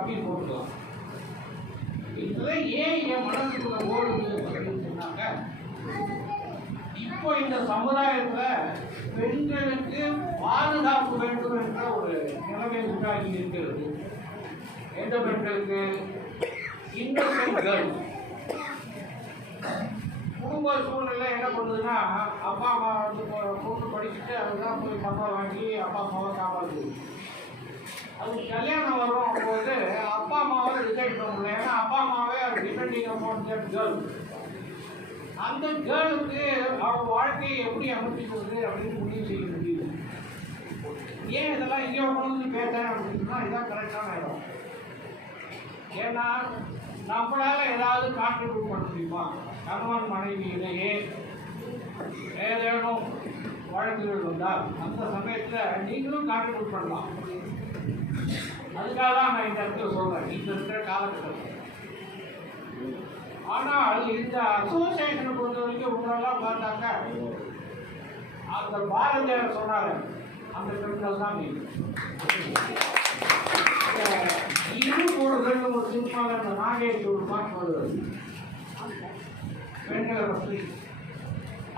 Appeal போட்டுக்கலாம். இதெல்லாம் ஏன் என் மனசுக்குள்ள ஓடுது அப்படின்னு சொன்னாங்க, இப்போ இந்த சமுதாயத்துல பெண்களுக்கு பாதுகாப்பு வேண்டும் என்ற ஒரு நிலைமை உண்டாகி இருக்கிறது. எந்த பெண்களுக்கு? இன்னொரு கேர்ள். குடும்ப சூழ்நிலை என்ன பண்ணுதுன்னா, அப்பா அம்மா வந்து பொண்ணு படிச்சுட்டு அதுதான் போய் சம்பளம் வாங்கி அப்பா அம்மாவை காப்பாற்றுது. அது கல்யாணம் வரும் போது அப்பா அம்மாவை டிசைட் பண்ண முடியல. ஏன்னா அப்பா அம்மாவே டிபெண்டிங் அப்பான் தட் கேர்ள். அந்த கேர்ளுக்கு அவங்க வாழ்க்கையை எப்படி அமைச்சிக்கிறது அப்படின்னு முடிவு செய்ய முடியுது. ஏன் இதெல்லாம் இங்கே கொண்டு பேசுறேன் அப்படின்னா இதான் கரெக்டான இடம். ஏன்னா நம்மளால ஏதாவது கான்ட்ரிபியூட் பண்ண முடியுமா? கணவன் மனைவியிலேயே ஏதேனும் வழக்குகள் வந்தால் அந்த சமயத்தில் நீங்களும் கான்ட்ரிபியூட் பண்ணலாம். அதுக்காக தான் நான் இந்த இடத்துல சொல்றேன், இந்த இருக்கிற காலகட்டத்தில். ஆனால் இந்த அசோசியேஷனை பொறுத்த வரைக்கும் உங்களெல்லாம் பார்த்தாங்க, அந்த பாரதியார் சொன்னாரு, அந்த பெண்கள் தான் இருபோடுகள் ஒரு சினிமாவில் அந்த நாகேஷ் ஒரு பாட்டு வருவது பெண்களை பற்றி.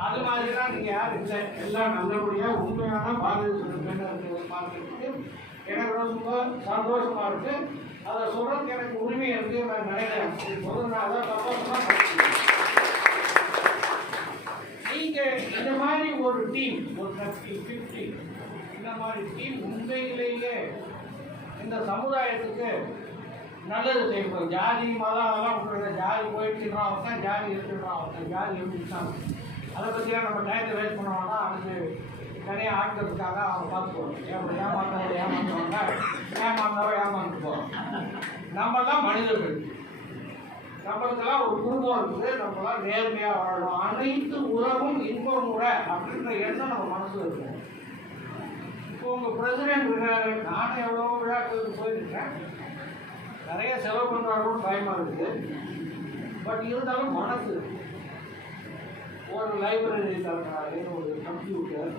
அது மாதிரிலாம் நீங்கள் யாரும் இல்லை, எல்லாம் நல்லபடியாக உண்மையான பாரதிய பெண்களை பார்த்துட்டு எனக்கு ரொம்ப சந்தோஷமா இருக்கு. அதை சொல்றதுக்கு எனக்கு உரிமை இருக்கு. நான் நினைக்கிறேன் நீங்க இந்த மாதிரி ஒரு டீம், ஒரு 30-50 இந்த மாதிரி டீம் உண்மையிலேயே இந்த சமுதாயத்துக்கு நல்லது செய்யணும். ஜாதி மதம் அதெல்லாம் விட்டுருங்க. ஜாதி போயிடுச்சுன்னா அவன் ஜாதி இருக்குறான், அவன் ஜாதி எப்படிதான் அதை பற்றிலாம் நம்ம டயத்தை வேஸ்ட் பண்ணுவாங்கன்னா அதுக்கு தனியாக ஆட்களுக்காக அவங்க பார்த்துக்குவாங்க. அப்படி ஏமாற்றுவாங்க, ஏமாந்துட்டு போகிறோம். நம்மளாம் மனிதர்கள், நம்மளுக்கெல்லாம் ஒரு குடும்பம் இருக்குது, நம்மளாம் நேர்மையாக வாழணும். அனைத்து உறவும் இன்பம் முறை அப்படின்ற எண்ணம் நம்ம மனசில் இருக்கும். இப்போ உங்கள் பிரசிடென்ட் இருக்காரு, நானும் எவ்வளோ விழாக்களுக்கு போயிருக்கேன், நிறைய செலவு பண்ணுறாங்கன்னு பயமாக இருக்குது. பட் இருந்தாலும் மனசு ஒரு லைப்ரரி தரனாரு, ஒரு கம்ப்யூட்டர்,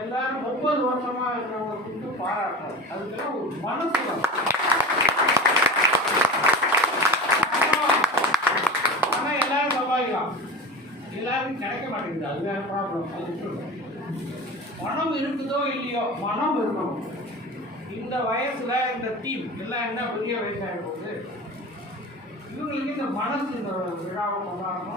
எல்லாரும் 30 வருஷமா இருக்கிறவங்க கொடுத்து பாராட்டுறாரு. அதுக்கெல்லாம் ஒரு மனசு தான். ஆனால் எல்லாரும் சம்பாதிக்கலாம், எல்லாருக்கும் கிடைக்க மாட்டேங்குது. அது வேற ப்ராப்ளம். அது பணம் இருக்குதோ இல்லையோ, மனம் இருக்கணும். இந்த வயசுல இந்த டீம் எல்லாம் என்ன பெரிய வயசாக போகுது, இவங்களுக்கு இந்த மனசு இந்த விழாவை கொண்டாடணும்.